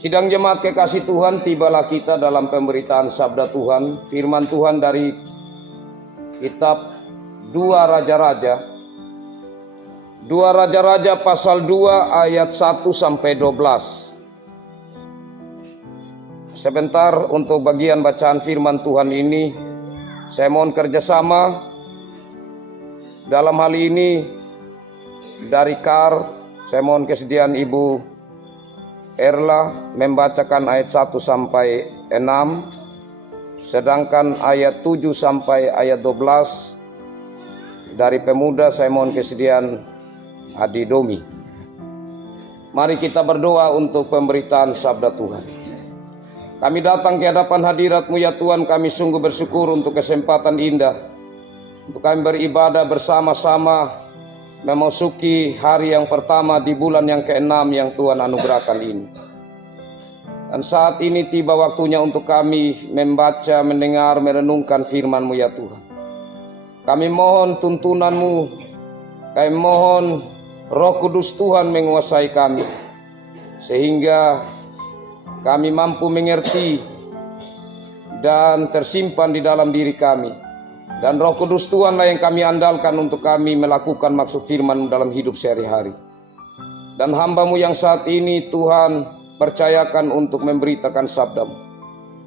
Sidang jemaat kekasih Tuhan, tibalah kita dalam pemberitaan sabda Tuhan, firman Tuhan dari kitab 2 Raja-Raja. 2 Raja-Raja pasal 2 ayat 1 sampai 12. Sebentar untuk bagian bacaan firman Tuhan ini, saya mohon kerjasama dalam hal ini dari KAR. Saya mohon kesediaan Ibu Erla membacakan ayat 1 sampai 6, sedangkan ayat 7 sampai ayat 12 dari pemuda saya mohon kesediaan Adi Domi. Mari kita berdoa untuk pemberitaan sabda Tuhan. Kami datang ke hadapan hadirat-Mu ya Tuhan, kami sungguh bersyukur untuk kesempatan indah untuk kami beribadah bersama-sama memasuki hari yang pertama di bulan yang ke-6 yang Tuhan anugerahkan ini. Dan saat ini tiba waktunya untuk kami membaca, mendengar, merenungkan firman-Mu ya Tuhan. Kami mohon tuntunan-Mu, kami mohon Roh Kudus Tuhan menguasai kami, sehingga kami mampu mengerti dan tersimpan di dalam diri kami. Dan Roh Kudus Tuhanlah yang kami andalkan untuk kami melakukan maksud firman dalam hidup sehari-hari. Dan hamba-Mu yang saat ini Tuhan percayakan untuk memberitakan sabda-Mu.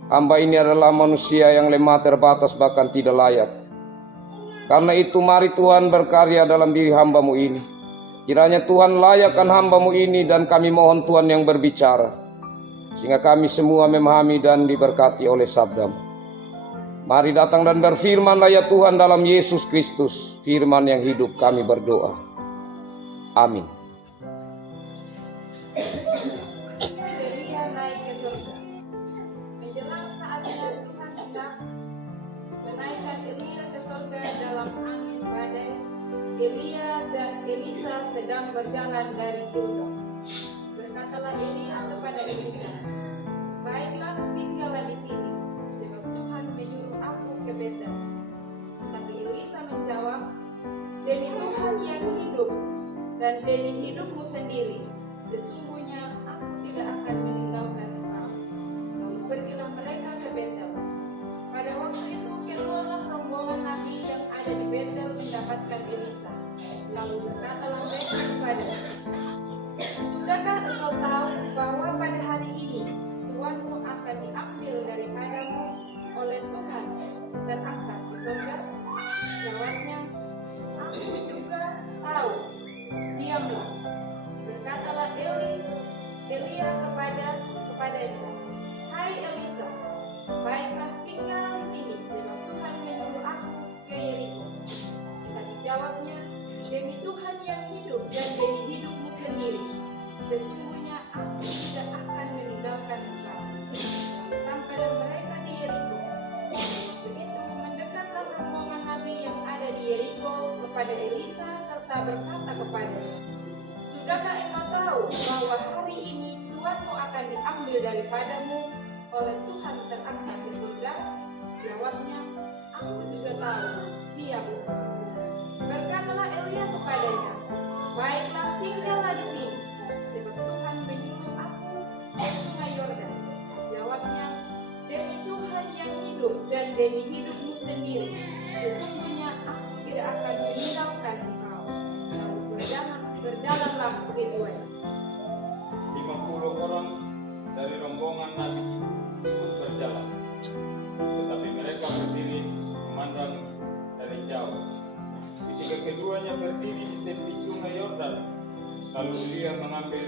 Hamba ini adalah manusia yang lemah, terbatas, bahkan tidak layak. Karena itu mari Tuhan berkarya dalam diri hamba-Mu ini. Kiranya Tuhan layakkan hamba-Mu ini dan kami mohon Tuhan yang berbicara, sehingga kami semua memahami dan diberkati oleh sabda-Mu. Mari datang dan berfirmanlah ya Tuhan dalam Yesus Kristus, firman yang hidup kami berdoa. Amin. Elia naik ke surga. Menjelang saatnya Tuhan hendak menaikkan Elia ke surga dalam angin badai, Elia dan Elisa sedang berjalan dari Gilgal. Berkatalah Elia kepada Elisa, "Baiklah, tinggallah di sini, sebab Tuhan menyuruh aku ke Betel." Tapi Elisa menjawab, "Demi Tuhan yang hidup dan demi hidupmu sendiri, sesungguhnya aku tidak akan meninggalkan engkau." Lalu pergilah mereka ke Betel. Pada waktu itu keluarlah rombongan nabi yang ada di Betel mendapatkan Elisa. Lalu berkatalah mereka kepadanya, "Sudahkah engkau tahu bahwa pada hari ini Tuanmu akan diambil daripadamu oleh Tuhan dan angkat ke surga?" Jawabnya, "Aku juga tahu." Diamlah. Berkatalah Elia kepadanya, "Hai Elisa, baiklah tinggal di sini, sebab Tuhan menyuruh aku ke Yeriko." Tapi jawabnya, "Demi Tuhan yang hidup dan demi hidupmu sendiri, sesungguhnya aku tidak akan meninggalkan engkau." Sampailah mereka di Yeriko. Begitu mendekatlah rombongan nabi yang ada di Yeriko kepada Elisa serta berkata kepadanya, "Sudahkah engkau tahu bahwa hari ini Tuanmu akan diambil daripadamu oleh Tuhan terangkat ke surga?" Jawabnya, "Aku juga tahu." Diamlah. Berkatalah Elia kepadanya, "Baiklah, tinggallah di sini, sebab Tuhan menyuruh aku ke sungai Yordan." Jawabnya, "Demi Tuhan yang hidup dan demi hidupmu sendiri, sesungguhnya aku tidak akan meninggalkan engkau." Lalu berjalanlah keduanya. 50 orang dari rombongan nabi ikut berjalan, tetapi mereka berdiri memandang dari jauh. Ketika keduanya berdiri di tepi sungai Yordan, lalu dia mengambil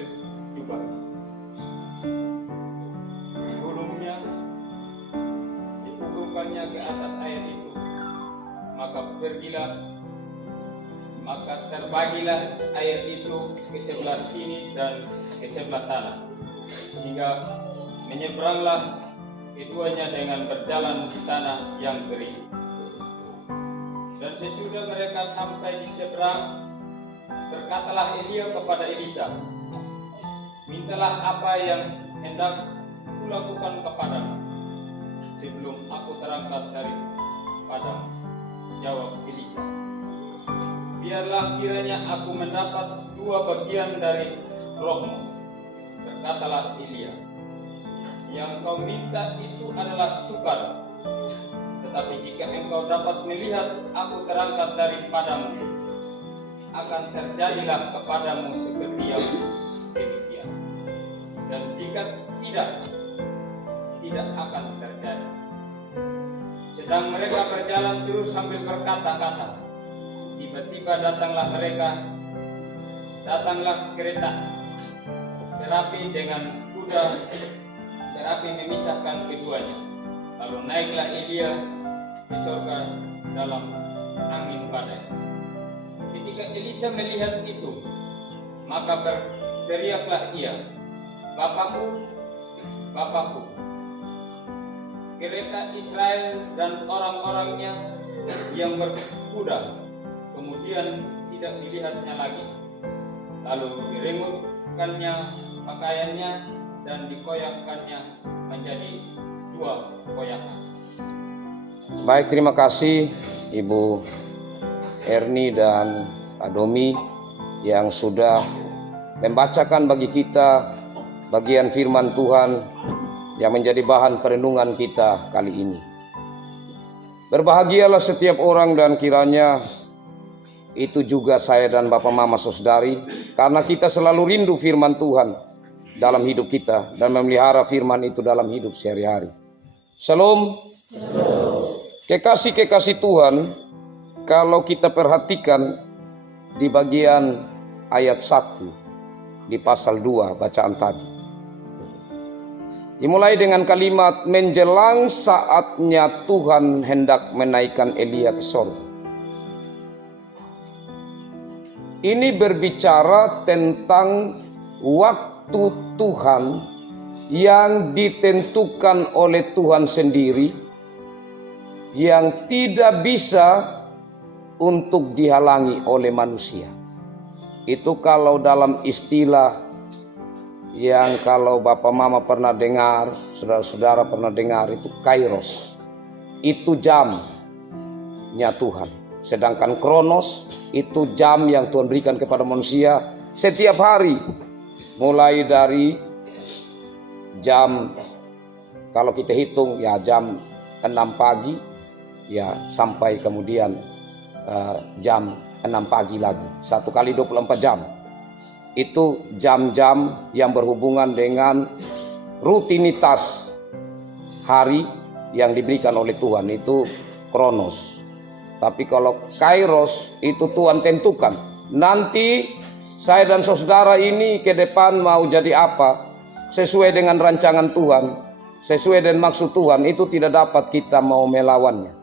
jubah, digulungnya, dipukulkannya ke atas air itu, maka terbagilah air itu ke sebelah sini dan ke sebelah sana, sehingga menyeberanglah keduanya dengan berjalan di tanah yang kering. Dan sesudah mereka sampai di seberang, berkatalah Elia kepada Elisa, "Mintalah apa yang hendak kulakukan kepadamu." sebelum aku terangkat dari padamu. Jawab Elisa, biarlah kiranya aku mendapat 2 bagian dari rohmu. Berkatalah Elia, yang kau minta itu adalah sukar. Tetapi jika engkau dapat melihat aku terangkat daripadamu, akan terjadilah kepadamu seperti yang demikian. Dan jika tidak akan terjadi. Sedang mereka berjalan terus sambil berkata-kata, tiba-tiba datanglah kereta berapi dengan kuda berapi memisahkan keduanya. Lalu naiklah Elia di surga dalam angin badai. Ketika Elisa melihat itu, maka berteriaklah ia, Bapakku, Bapakku, kereta Israel dan orang-orangnya yang berkuda. Kemudian tidak dilihatnya lagi. Lalu direngutkannya pakaiannya dan dikoyakkannya menjadi 2 koyakan. Baik, terima kasih Ibu Erni dan Adomi yang sudah membacakan bagi kita bagian firman Tuhan yang menjadi bahan perenungan kita kali ini. Berbahagialah setiap orang dan kiranya itu juga saya dan Bapak Mama Saudari, karena kita selalu rindu firman Tuhan dalam hidup kita dan memelihara firman itu dalam hidup sehari-hari. Shalom. Kekasih-kekasih Tuhan, kalau kita perhatikan di bagian ayat 1 di pasal 2 bacaan tadi, dimulai dengan kalimat menjelang saatnya Tuhan hendak menaikkan Elia ke sorga. Ini berbicara tentang waktu Tuhan yang ditentukan oleh Tuhan sendiri, yang tidak bisa untuk dihalangi oleh manusia. Itu kalau dalam istilah yang kalau Bapak Mama pernah dengar, saudara-saudara pernah dengar, itu kairos. Itu jamnya Tuhan. Sedangkan kronos itu jam yang Tuhan berikan kepada manusia setiap hari. Mulai dari jam, kalau kita hitung ya jam 6 pagi ya sampai kemudian jam 6 pagi lagi. 1 kali 24 jam. Itu jam-jam yang berhubungan dengan rutinitas hari yang diberikan oleh Tuhan, itu kronos. Tapi kalau kairos itu Tuhan tentukan. Nanti saya dan saudara ini ke depan mau jadi apa, sesuai dengan rancangan Tuhan, sesuai dengan maksud Tuhan, itu tidak dapat kita mau melawannya.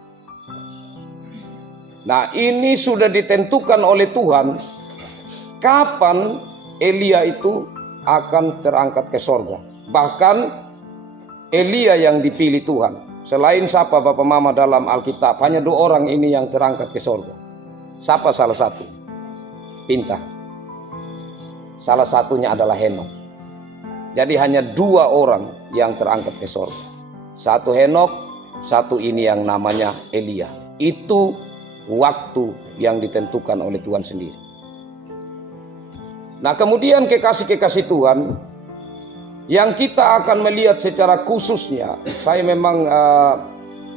Nah, ini sudah ditentukan oleh Tuhan kapan Elia itu akan terangkat ke sorga. Bahkan Elia yang dipilih Tuhan. Selain siapa Bapak Mama dalam Alkitab, hanya 2 orang ini yang terangkat ke sorga. Siapa salah satu? Pintar. Salah satunya adalah Henok. Jadi hanya 2 orang yang terangkat ke sorga. Satu Henok, satu ini yang namanya Elia. Itu waktu yang ditentukan oleh Tuhan sendiri. Nah, kemudian kekasih-kekasih Tuhan, yang kita akan melihat secara khususnya, saya memang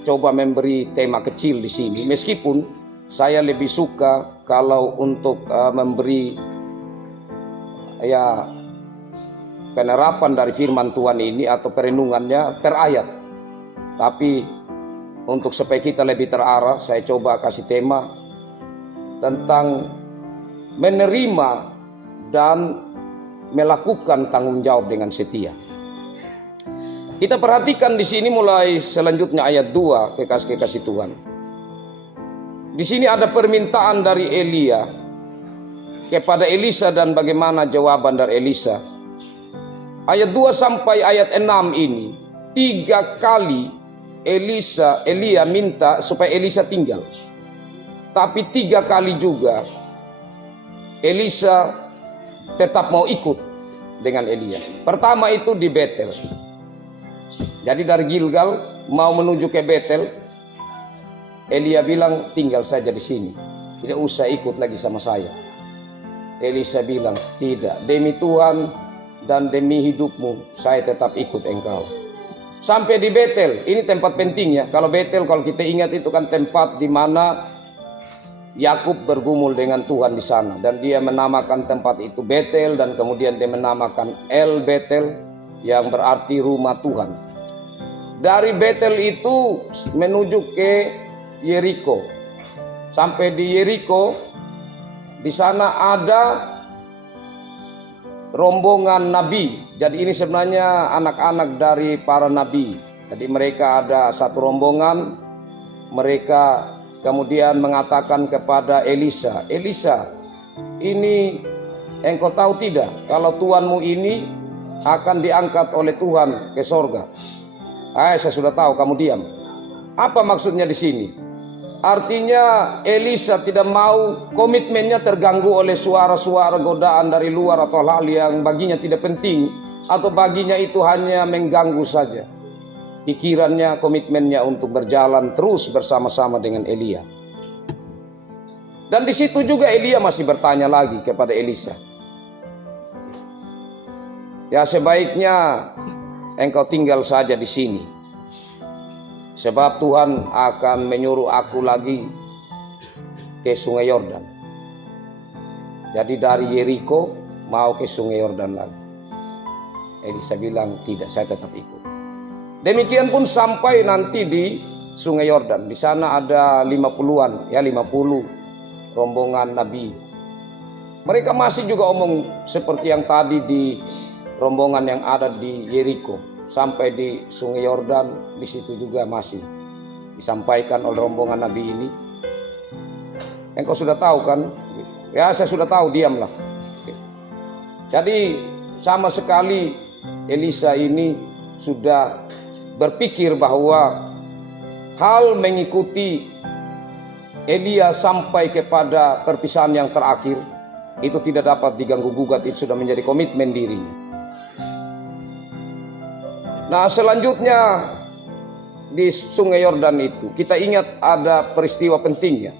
coba memberi tema kecil di sini, meskipun saya lebih suka kalau untuk memberi ya penerapan dari firman Tuhan ini atau perenungannya terayat. Tapi untuk supaya kita lebih terarah, saya coba kasih tema tentang menerima dan melakukan tanggung jawab dengan setia. Kita perhatikan di sini mulai selanjutnya ayat 2, kekasih-kekasih Tuhan. Di sini ada permintaan dari Elia kepada Elisa dan bagaimana jawaban dari Elisa. Ayat 2 sampai ayat 6 ini 3 kali Elia minta supaya Elisa tinggal. Tapi 3 kali juga Elisa tetap mau ikut dengan Elia. Pertama itu di Betel. Jadi dari Gilgal mau menuju ke Betel, Elia bilang tinggal saja di sini, tidak usah ikut lagi sama saya. Elisa bilang, tidak, demi Tuhan dan demi hidupmu saya tetap ikut engkau. Sampai di Betel, ini tempat pentingnya. Kalau Betel, kalau kita ingat itu kan tempat di mana Yakub bergumul dengan Tuhan di sana, dan dia menamakan tempat itu Betel, dan kemudian dia menamakan El Betel yang berarti rumah Tuhan. Dari Betel itu menuju ke Yeriko. Sampai di Yeriko, di sana ada rombongan nabi. Jadi ini sebenarnya anak-anak dari para nabi. Jadi mereka ada satu rombongan, mereka kemudian mengatakan kepada Elisa, Elisa, ini engkau tahu tidak kalau tuanmu ini akan diangkat oleh Tuhan ke sorga? Saya sudah tahu, kamu diam. Apa maksudnya di sini? Artinya Elisa tidak mau komitmennya terganggu oleh suara-suara godaan dari luar atau hal yang baginya tidak penting, atau baginya itu hanya mengganggu saja. Pikirannya, komitmennya untuk berjalan terus bersama-sama dengan Elia. Dan di situ juga Elia masih bertanya lagi kepada Elisa. Ya, sebaiknya engkau tinggal saja di sini. Sebab Tuhan akan menyuruh aku lagi ke Sungai Yordan. Jadi dari Yeriko mau ke Sungai Yordan lagi. Elisa bilang, tidak, saya tetap ikut. Demikian pun sampai nanti di Sungai Yordan. Di sana ada 50 rombongan nabi. Mereka masih juga omong seperti yang tadi di rombongan yang ada di Yeriko. Sampai di Sungai Yordan, di situ juga masih disampaikan oleh rombongan nabi ini. Engkau sudah tahu kan? Ya, saya sudah tahu, diamlah. Jadi sama sekali Elisa ini sudah berpikir bahwa hal mengikuti Elia sampai kepada perpisahan yang terakhir itu tidak dapat diganggu gugat, itu sudah menjadi komitmen dirinya. Nah, selanjutnya di Sungai Yordan itu kita ingat ada peristiwa pentingnya,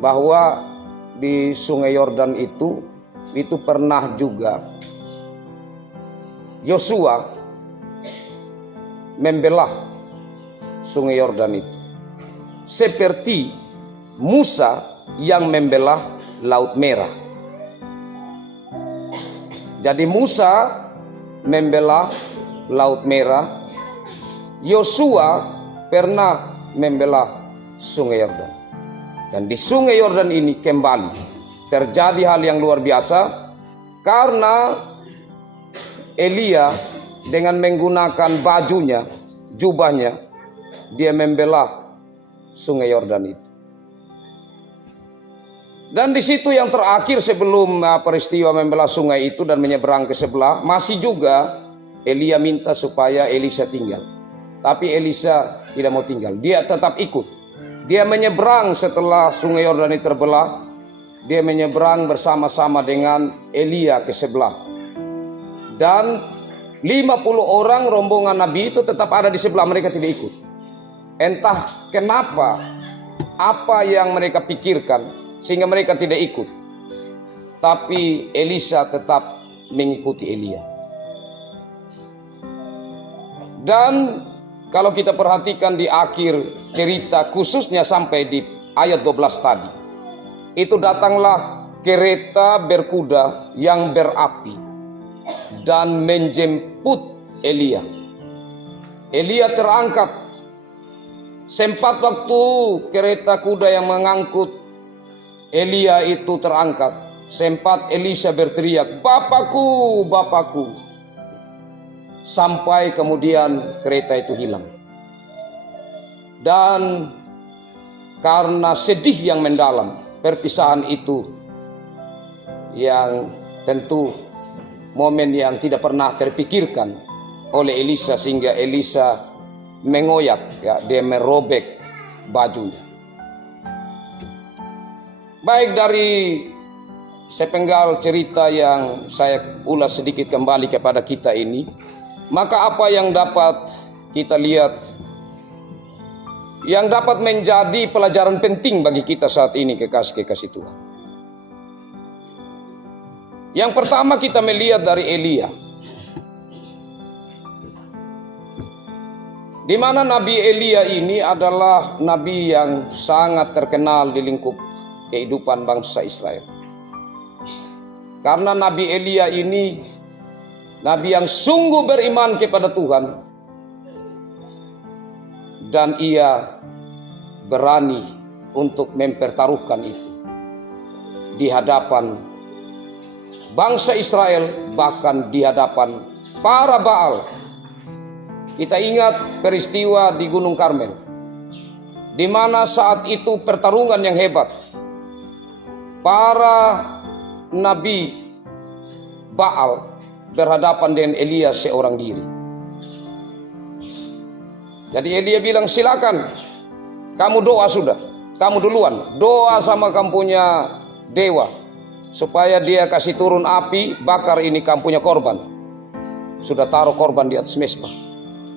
bahwa di Sungai Yordan itu pernah juga Yosua membelah Sungai Yordan itu, seperti Musa yang membelah Laut Merah. Jadi Musa membelah Laut Merah, Yosua pernah membelah Sungai Yordan. Dan di Sungai Yordan ini kembali terjadi hal yang luar biasa, karena Elia dengan menggunakan bajunya, jubahnya, dia membelah Sungai Yordan itu. Dan di situ yang terakhir sebelum peristiwa membelah sungai itu dan menyeberang ke sebelah, masih juga Elia minta supaya Elisa tinggal. Tapi Elisa tidak mau tinggal, dia tetap ikut. Dia menyeberang setelah Sungai Yordan itu terbelah, dia menyeberang bersama-sama dengan Elia ke sebelah. Dan 50 orang rombongan nabi itu tetap ada di sebelah, mereka tidak ikut. Entah kenapa, apa yang mereka pikirkan sehingga mereka tidak ikut. Tapi Elisa tetap mengikuti Elia. Dan kalau kita perhatikan di akhir cerita, khususnya sampai di ayat 12 tadi, itu datanglah kereta berkuda yang berapi dan menjemput Elia. Elia terangkat. Sempat waktu kereta kuda yang mengangkut Elia itu terangkat, sempat Elisa berteriak, "Bapakku, Bapakku." Sampai kemudian kereta itu hilang. Dan karena sedih yang mendalam, perpisahan itu yang tentu momen yang tidak pernah terpikirkan oleh Elisa, sehingga Elisa mengoyak, ya, dia merobek bajunya. Baik, dari sepenggal cerita yang saya ulas sedikit kembali kepada kita ini, Maka apa yang dapat kita lihat, yang dapat menjadi pelajaran penting bagi kita saat ini, kekasih-kekasih Tuhan. Yang pertama kita melihat dari Elia, di mana Nabi Elia ini adalah nabi yang sangat terkenal di lingkup kehidupan bangsa Israel. Karena Nabi Elia ini nabi yang sungguh beriman kepada Tuhan, dan ia berani untuk mempertaruhkan itu di hadapan bangsa Israel, bahkan di hadapan para Baal. Kita ingat peristiwa di Gunung Karmel, di mana saat itu pertarungan yang hebat. Para nabi Baal berhadapan dengan Elia seorang diri. Jadi Elia bilang, silakan, kamu doa sudah, kamu duluan, doa sama kamu punya dewa, supaya dia kasih turun api, bakar ini kamu punya korban. Sudah taruh korban di atas mezbah.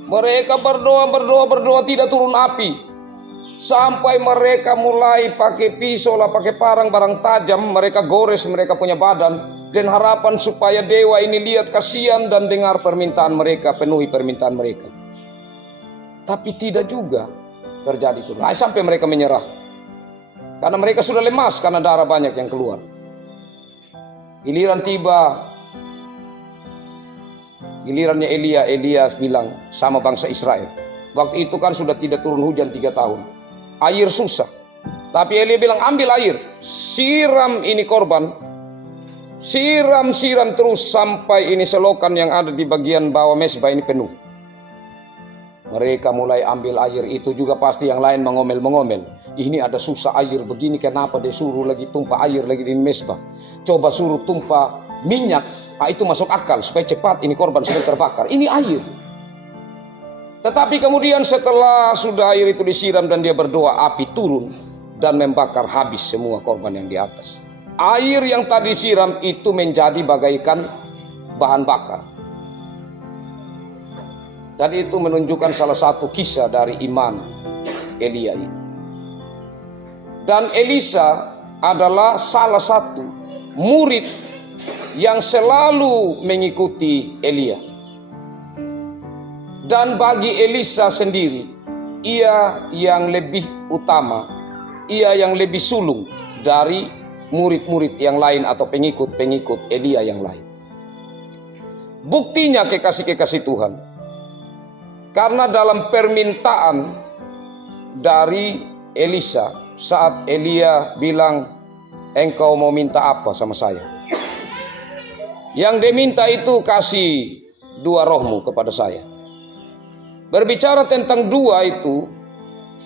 Mereka berdoa, tidak turun api. Sampai mereka mulai pakai pisau lah, pakai parang-parang tajam, mereka gores mereka punya badan. Dan harapan supaya dewa ini lihat kasihan dan dengar permintaan mereka, penuhi permintaan mereka. Tapi tidak juga terjadi itu. Sampai mereka menyerah. Karena mereka sudah lemas karena darah banyak yang keluar. Giliran tiba, gilirannya Elia bilang sama bangsa Israel. Waktu itu kan sudah tidak turun hujan 3 tahun. Air susah. Tapi Elia bilang, ambil air, siram ini korban. Siram terus sampai ini selokan yang ada di bagian bawah mezbah ini penuh. Mereka mulai ambil air itu, juga pasti yang lain mengomel-mengomel. Ini ada susah air begini, kenapa dia suruh lagi tumpah air lagi di mezbah? Coba suruh tumpah minyak, itu masuk akal supaya cepat ini korban sudah terbakar. Ini air. Tetapi kemudian setelah sudah air itu disiram dan dia berdoa, api turun dan membakar habis semua korban yang di atas. Air yang tadi siram itu menjadi bagaikan bahan bakar. Tadi itu menunjukkan salah satu kisah dari iman Elia ini. Dan Elisa adalah salah satu murid yang selalu mengikuti Elia. Dan bagi Elisa sendiri, ia yang lebih utama, ia yang lebih sulung dari murid-murid yang lain atau pengikut-pengikut Elia yang lain. Buktinya, kekasih-kekasih Tuhan, karena dalam permintaan dari Elisa, saat Elia bilang, engkau mau minta apa sama saya? Yang dia minta itu, kasih 2 rohmu kepada saya. Berbicara tentang 2 itu,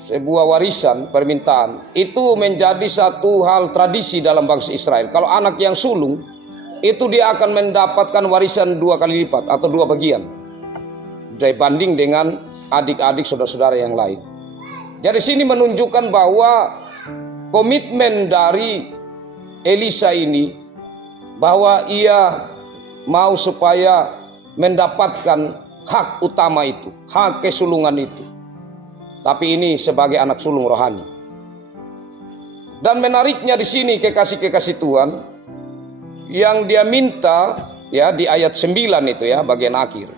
sebuah warisan, permintaan, itu menjadi satu hal tradisi dalam bangsa Israel. Kalau anak yang sulung, itu dia akan mendapatkan warisan 2 kali lipat atau 2 bagian dibanding dengan adik-adik saudara-saudara yang lain. Jadi sini menunjukkan bahwa komitmen dari Elisa ini, bahwa ia mau supaya mendapatkan hak utama itu, hak kesulungan itu. Tapi ini sebagai anak sulung rohani. Dan menariknya di sini, kekasih-kekasih Tuhan, yang dia minta ya di ayat 9 itu ya, bagian akhir.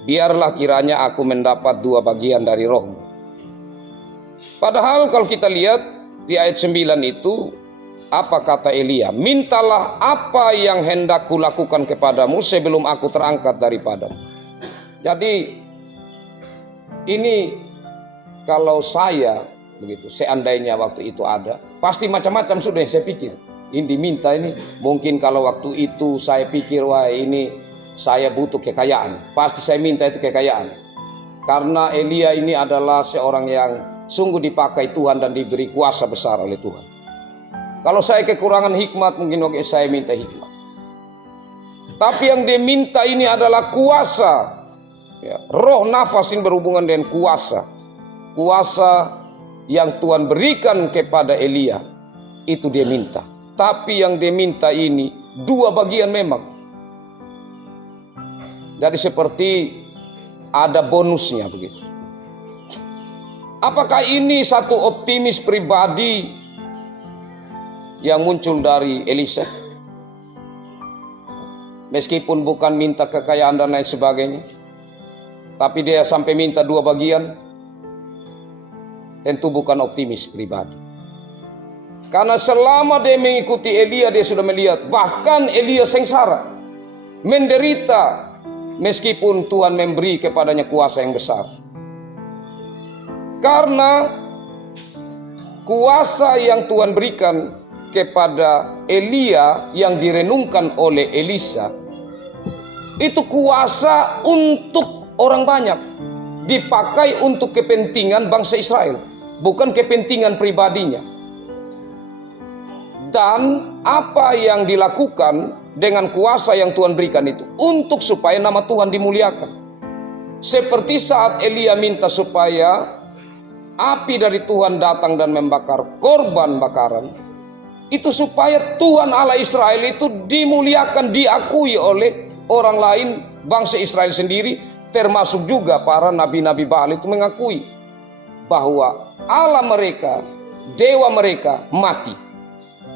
Biarlah kiranya aku mendapat 2 bagian dari rohmu. Padahal kalau kita lihat di ayat 9 itu, apa kata Elia? Mintalah apa yang hendak kulakukan kepadamu sebelum aku terangkat daripadamu. Jadi ini kalau saya begitu, seandainya waktu itu ada, pasti macam-macam sudah saya pikir. Ini diminta ini, mungkin kalau waktu itu saya pikir, wah ini saya butuh kekayaan, pasti saya minta itu kekayaan. Karena Elia ini adalah seorang yang sungguh dipakai Tuhan dan diberi kuasa besar oleh Tuhan. Kalau saya kekurangan hikmat, mungkin waktu saya minta hikmat. Tapi yang dia minta ini adalah kuasa. Ya, roh nafas ini berhubungan dengan kuasa. Kuasa yang Tuhan berikan kepada Elia, itu dia minta. Tapi yang dia minta ini 2 bagian memang. Jadi seperti ada bonusnya begitu. Apakah ini satu optimis pribadi yang muncul dari Elisa? Meskipun bukan minta kekayaan dan lain sebagainya, tapi dia sampai minta 2 bagian. Tentu bukan optimis pribadi. Karena selama dia mengikuti Elia, dia sudah melihat bahkan Elia sengsara, menderita, meskipun Tuhan memberi kepadanya kuasa yang besar. Karena kuasa yang Tuhan berikan kepada Elia yang direnungkan oleh Elisa, itu kuasa untuk orang banyak, dipakai untuk kepentingan bangsa Israel, bukan kepentingan pribadinya. Dan apa yang dilakukan dengan kuasa yang Tuhan berikan itu untuk supaya nama Tuhan dimuliakan. Seperti saat Elia minta supaya api dari Tuhan datang dan membakar korban bakaran, itu supaya Tuhan Allah Israel itu dimuliakan, diakui oleh orang lain, bangsa Israel sendiri, termasuk juga para nabi-nabi Baal itu mengakui bahwa Allah mereka, dewa mereka mati.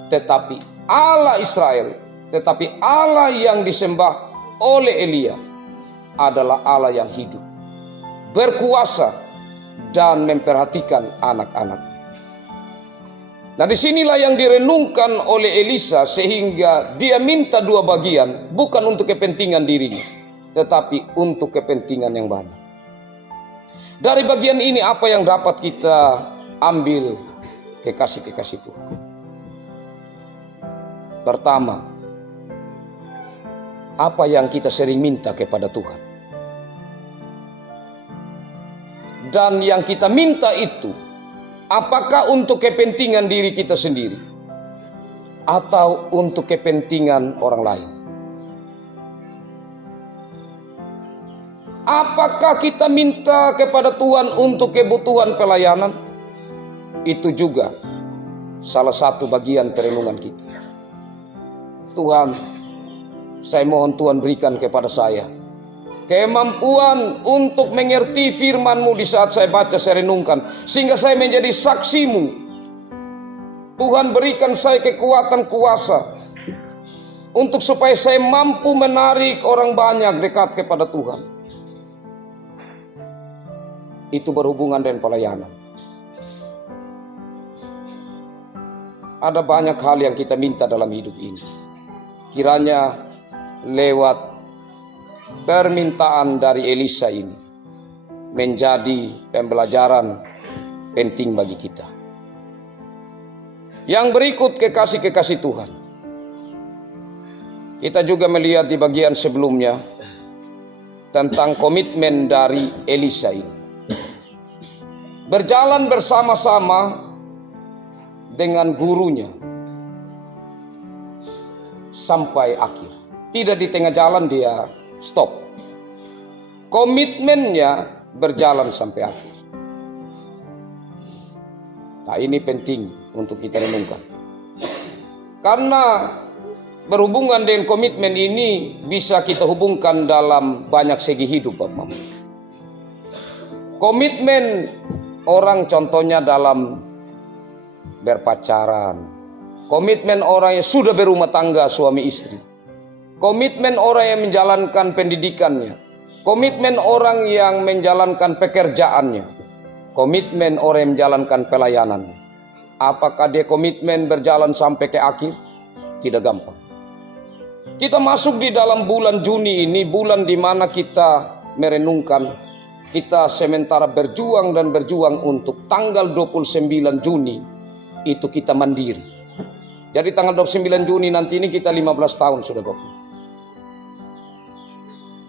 Tetapi Allah Israel, tetapi Allah yang disembah oleh Elia adalah Allah yang hidup, berkuasa, dan memperhatikan anak-anak. Nah, disinilah yang direnungkan oleh Elisa, sehingga dia minta 2 bagian, bukan untuk kepentingan dirinya, tetapi untuk kepentingan yang banyak. Dari bagian ini apa yang dapat kita ambil, kekasih-kekasih Tuhan? Pertama, apa yang kita sering minta kepada Tuhan? Dan yang kita minta itu, apakah untuk kepentingan diri kita sendiri atau untuk kepentingan orang lain? Apakah kita minta kepada Tuhan untuk kebutuhan pelayanan? Itu juga salah satu bagian perenungan kita. Tuhan, saya mohon Tuhan berikan kepada saya kemampuan untuk mengerti firman-Mu di saat saya baca, saya renungkan, sehingga saya menjadi saksi-Mu. Tuhan, berikan saya kekuatan kuasa untuk supaya saya mampu menarik orang banyak dekat kepada Tuhan. Itu berhubungan dengan pelayanan. Ada banyak hal yang kita minta dalam hidup ini. Kiranya lewat permintaan dari Elisa ini menjadi pembelajaran penting bagi kita. Yang berikut, kekasih-kekasih Tuhan, kita juga melihat di bagian sebelumnya tentang komitmen dari Elisa ini. Berjalan bersama-sama dengan gurunya sampai akhir. Tidak di tengah jalan dia stop. Komitmennya berjalan sampai akhir. Nah, ini penting untuk kita renungkan. Karena berhubungan dengan komitmen ini bisa kita hubungkan dalam banyak segi hidup, Bapak Mama. Komitmen orang contohnya dalam berpacaran. Komitmen orang yang sudah berumah tangga, suami istri. Komitmen orang yang menjalankan pendidikannya. Komitmen orang yang menjalankan pekerjaannya. Komitmen orang yang menjalankan pelayanannya. Apakah dia komitmen berjalan sampai ke akhir? Tidak gampang. Kita masuk di dalam bulan Juni ini, bulan di mana kita merenungkan, kita sementara berjuang dan berjuang untuk tanggal 29 Juni itu kita mandiri. Jadi tanggal 29 Juni nanti ini kita 15 tahun sudah, Bapak.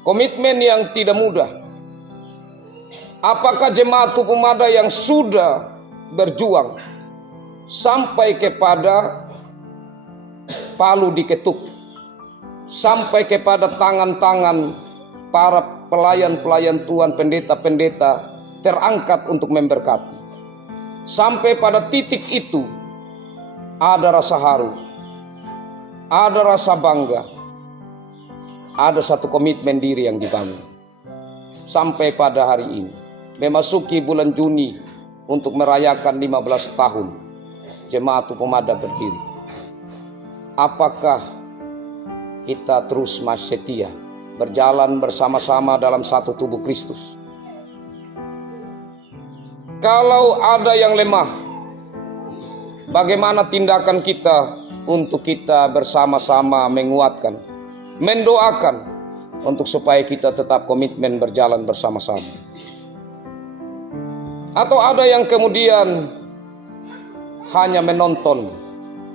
Komitmen yang tidak mudah. Apakah jemaat Pemada yang sudah berjuang sampai kepada palu diketuk, sampai kepada tangan-tangan para pelayan-pelayan Tuhan, pendeta-pendeta terangkat untuk memberkati. Sampai pada titik itu ada rasa haru, ada rasa bangga, ada satu komitmen diri yang dibangun. sampai pada hari ini, memasuki bulan Juni untuk merayakan 15 tahun Jemaat Pemada berdiri. Apakah kita terus masih setia berjalan bersama-sama dalam satu tubuh Kristus? Kalau ada yang lemah, bagaimana tindakan kita untuk kita bersama-sama menguatkan, mendoakan untuk supaya kita tetap komitmen berjalan bersama-sama? Atau ada yang kemudian hanya menonton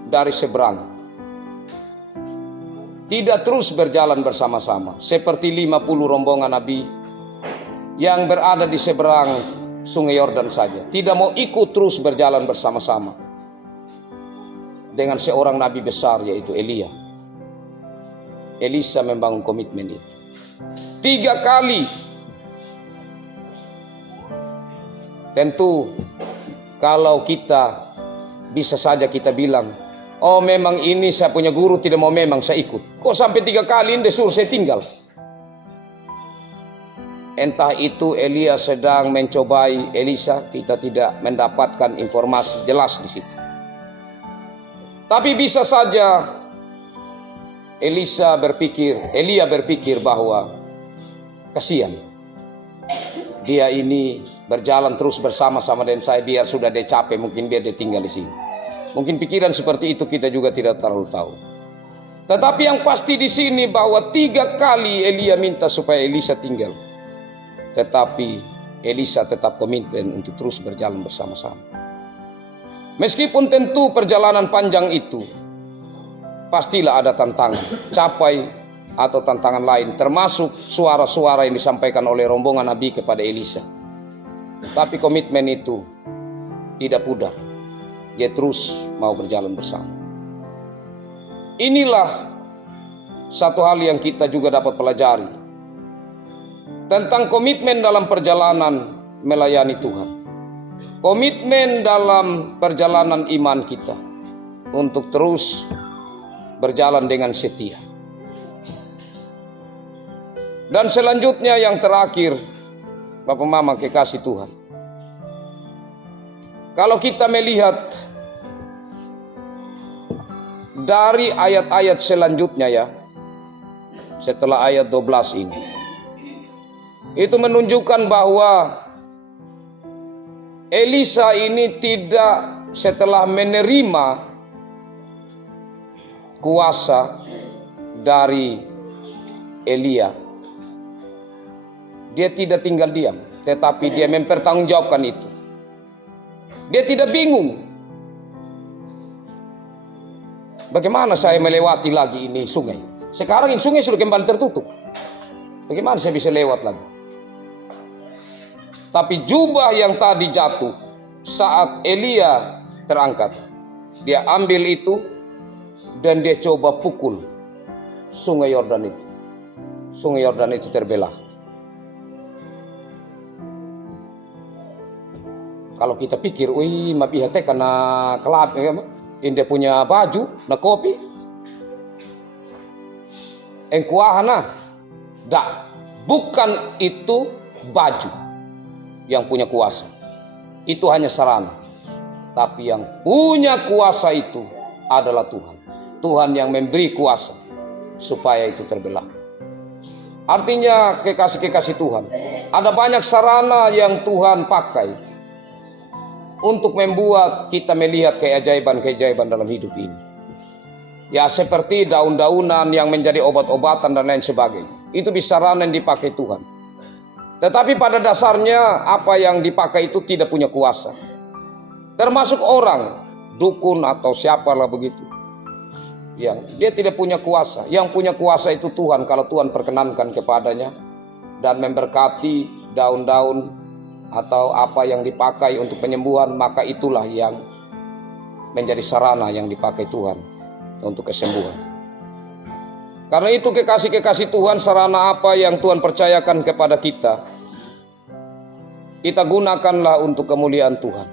dari seberang, tidak terus berjalan bersama-sama, seperti 50 rombongan Nabi yang berada di seberang Sungai Yordan saja, tidak mau ikut terus berjalan bersama-sama dengan seorang Nabi besar, yaitu Elia. Elisa membangun komitmen itu 3 kali. Tentu kalau kita bisa saja kita bilang, oh memang ini saya punya guru, tidak mau, memang saya ikut. Kok sampai 3 kali ini suruh saya tinggal? Entah itu Elia sedang mencobai Elisa, kita tidak mendapatkan informasi jelas di situ. Tapi bisa saja Elia berpikir bahwa kasihan, dia ini berjalan terus bersama-sama dengan saya, biar sudah dia capek, mungkin biar dia tinggal di sini. Mungkin pikiran seperti itu kita juga tidak terlalu tahu. Tetapi yang pasti di sini bahwa 3 kali Elia minta supaya Elisa tinggal. Tetapi Elisa tetap komitmen untuk terus berjalan bersama-sama. Meskipun tentu perjalanan panjang itu pastilah ada tantangan, capai atau tantangan lain, termasuk suara-suara yang disampaikan oleh rombongan Nabi kepada Elisa. Tapi komitmen itu tidak pudar. Dia terus mau berjalan bersama. Inilah satu hal yang kita juga dapat pelajari tentang komitmen dalam perjalanan melayani Tuhan. Komitmen dalam perjalanan iman kita untuk terus berjalan dengan setia. Dan selanjutnya yang terakhir, Bapak Mama kekasih Tuhan, kalau kita melihat dari ayat-ayat selanjutnya ya, setelah ayat 12 ini, itu menunjukkan bahwa Elisa ini tidak setelah menerima kuasa dari Elia, dia tidak tinggal diam, tetapi dia mempertanggungjawabkan itu. Dia tidak bingung, bagaimana saya melewati lagi ini sungai? Sekarang ini sungai sudah kembali tertutup, bagaimana saya bisa lewat lagi? Tapi jubah yang tadi jatuh saat Elia terangkat, dia ambil itu dan dia coba pukul Sungai Yordan itu. Sungai Yordan itu terbelah. Kalau kita pikir, wih, mabiha teh karena kelap, dia punya baju, na kopi, engkuahana, dah, bukan itu baju yang punya kuasa, itu hanya sarana. Tapi yang punya kuasa itu adalah Tuhan. Tuhan yang memberi kuasa supaya itu terbelah. Artinya kekasih-kekasih Tuhan, ada banyak sarana yang Tuhan pakai untuk membuat kita melihat keajaiban-keajaiban dalam hidup ini. Ya seperti daun-daunan yang menjadi obat-obatan dan lain sebagainya. Itu bisa sarana yang dipakai Tuhan. Tetapi pada dasarnya apa yang dipakai itu tidak punya kuasa. Termasuk orang, dukun atau siapalah begitu. Ya, dia tidak punya kuasa. Yang punya kuasa itu Tuhan, kalau Tuhan perkenankan kepadanya dan memberkati daun-daun atau apa yang dipakai untuk penyembuhan, maka itulah yang menjadi sarana yang dipakai Tuhan untuk kesembuhan. Karena itu kekasih-kekasih Tuhan, sarana apa yang Tuhan percayakan kepada kita, kita gunakanlah untuk kemuliaan Tuhan.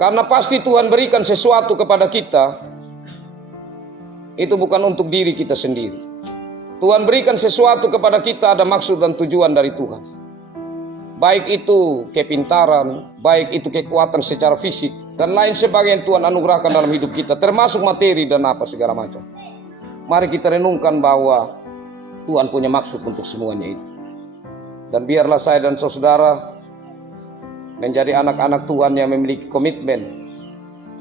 Karena pasti Tuhan berikan sesuatu kepada kita, itu bukan untuk diri kita sendiri. Tuhan berikan sesuatu kepada kita, ada maksud dan tujuan dari Tuhan. Baik itu kepintaran, baik itu kekuatan secara fisik, dan lain sebagainya Tuhan anugerahkan dalam hidup kita, termasuk materi dan apa segala macam. Mari kita renungkan bahwa Tuhan punya maksud untuk semuanya itu. Dan biarlah saya dan saudara menjadi anak-anak Tuhan yang memiliki komitmen.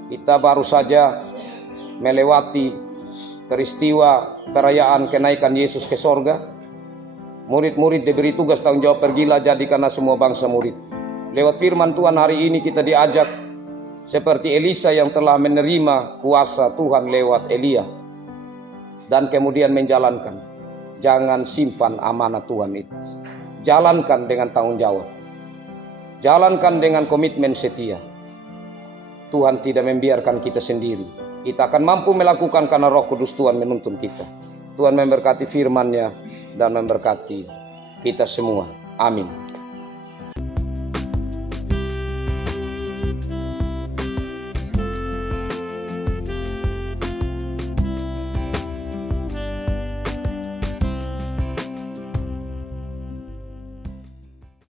Kita baru saja melewati peristiwa perayaan kenaikan Yesus ke sorga. Murid-murid diberi tugas tanggung jawab, pergilah jadikanlah semua bangsa murid. Lewat firman Tuhan hari ini kita diajak seperti Elisa yang telah menerima kuasa Tuhan lewat Elia dan kemudian menjalankan. Jangan simpan amanah Tuhan itu. Jalankan dengan tanggung jawab. Jalankan dengan komitmen setia. Tuhan tidak membiarkan kita sendiri. Kita akan mampu melakukan karena Roh Kudus Tuhan menuntun kita. Tuhan memberkati firman-Nya dan memberkati kita semua. Amin.